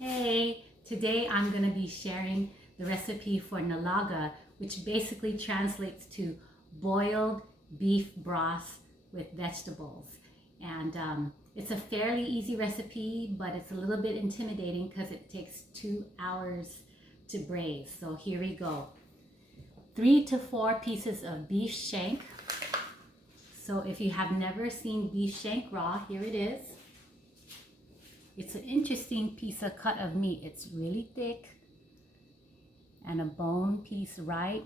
Hey, today I'm going to be sharing the recipe for nilaga, which basically translates to boiled beef broth with vegetables. And it's a fairly easy recipe, but it's a little bit intimidating because it takes 2 hours to braise. So here we go. 3 to 4 pieces of beef shank. So if you have never seen beef shank raw, here it is. It's an interesting piece of cut of meat. It's really thick and a bone piece right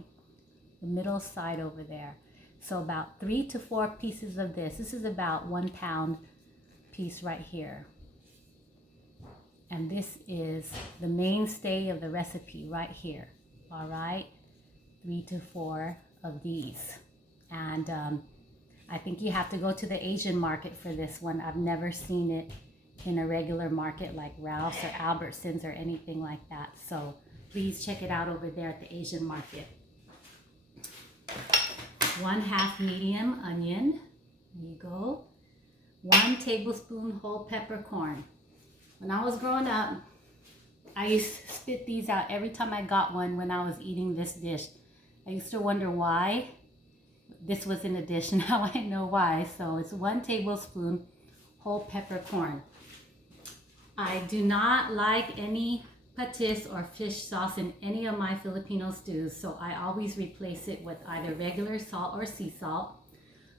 the middle side over there. So about 3 to 4 pieces of this. This is about 1 pound piece right here. And this is the mainstay of the recipe right here. All right, 3 to 4 of these. And I think you have to go to the Asian market for this one. I've never seen it in a regular market like Ralph's or Albertsons or anything like that. So please check it out over there at the Asian market. 1/2 medium onion, there you go. 1 tablespoon whole peppercorn. When I was growing up, I used to spit these out every time I got one when I was eating this dish. I used to wonder why this was in a dish. Now I know why. So it's 1 tablespoon whole peppercorn. I do not like any patis or fish sauce in any of my Filipino stews, so I always replace it with either regular salt or sea salt.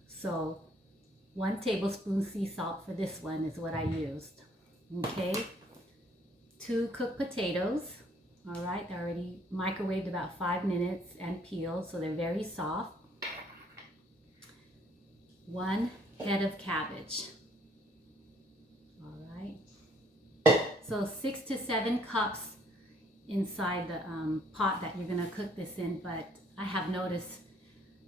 So 1 tablespoon sea salt for this one is what I used. Okay, 2 cooked potatoes. All right, they're already microwaved about 5 minutes and peeled, so they're very soft. 1 head of cabbage. So 6 to 7 cups inside the pot that you're gonna cook this in, but I have noticed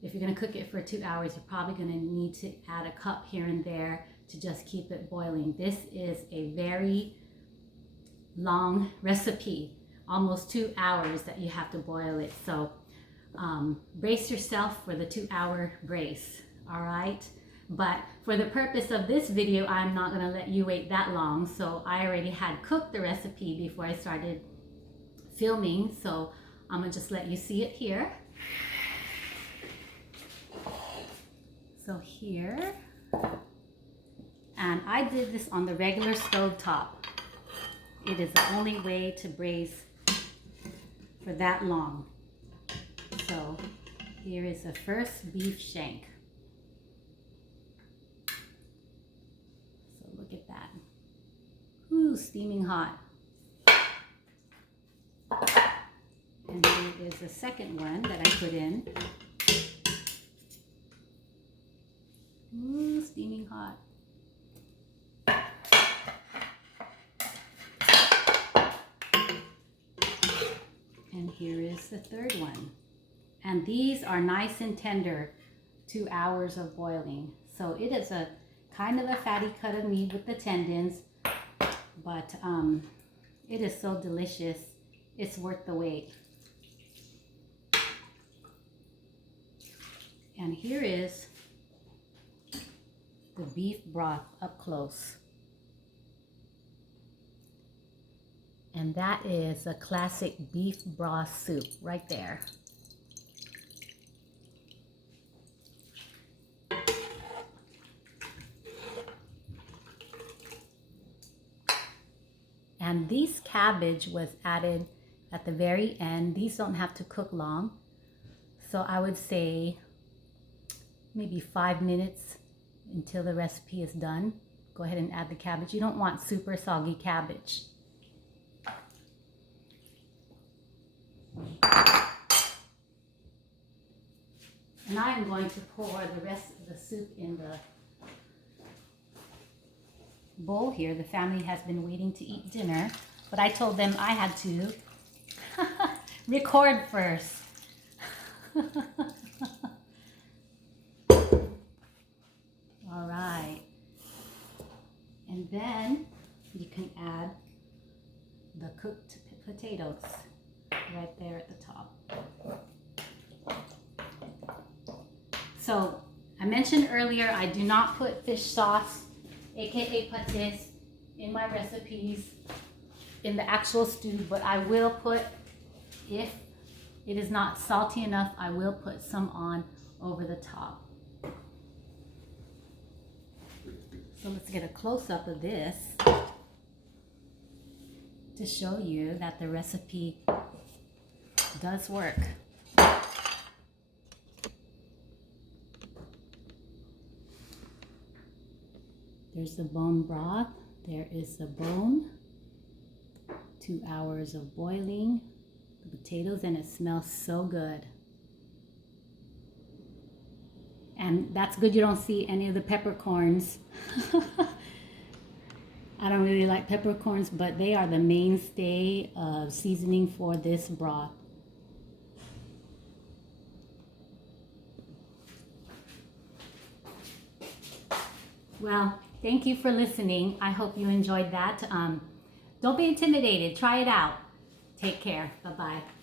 if you're gonna cook it for 2 hours, you're probably gonna need to add a cup here and there to just keep it boiling. This is a very long recipe, almost 2 hours that you have to boil it. So brace yourself for the 2-hour brace, all right? But for the purpose of this video, I'm not gonna let you wait that long. So I already had cooked the recipe before I started filming. So I'm gonna just let you see it here. So here, and I did this on the regular stove top. It is the only way to braise for that long. So here is the first beef shank. Look at that. Ooh, steaming hot. And here is the second one that I put in. Ooh, steaming hot. And here is the third one. And these are nice and tender, 2 hours of boiling. So it is a kind of a fatty cut of meat with the tendons, but it is so delicious. It's worth the wait. And here is the beef broth up close. And that is a classic beef broth soup right there. And this cabbage was added at the very end. These don't have to cook long. So I would say maybe 5 minutes until the recipe is done. Go ahead and add the cabbage. You don't want super soggy cabbage. And I am going to pour the rest of the soup in the bowl here. The family has been waiting to eat dinner, but I told them I had to record first. All right, and then you can add the cooked potatoes right there at the top. So I mentioned earlier I do not put fish sauce, aka patis, in my recipes. in the actual stew, but I will put, if it is not salty enough, I will put some on over the top. So let's get a close-up of this to show you that the recipe does work. There's the bone broth. There is the bone. 2 hours of boiling the potatoes, and it smells so good. And that's good you don't see any of the peppercorns. I don't really like peppercorns, but they are the mainstay of seasoning for this broth. Well, thank you for listening. I hope you enjoyed that. Don't be intimidated. Try it out. Take care. Bye-bye.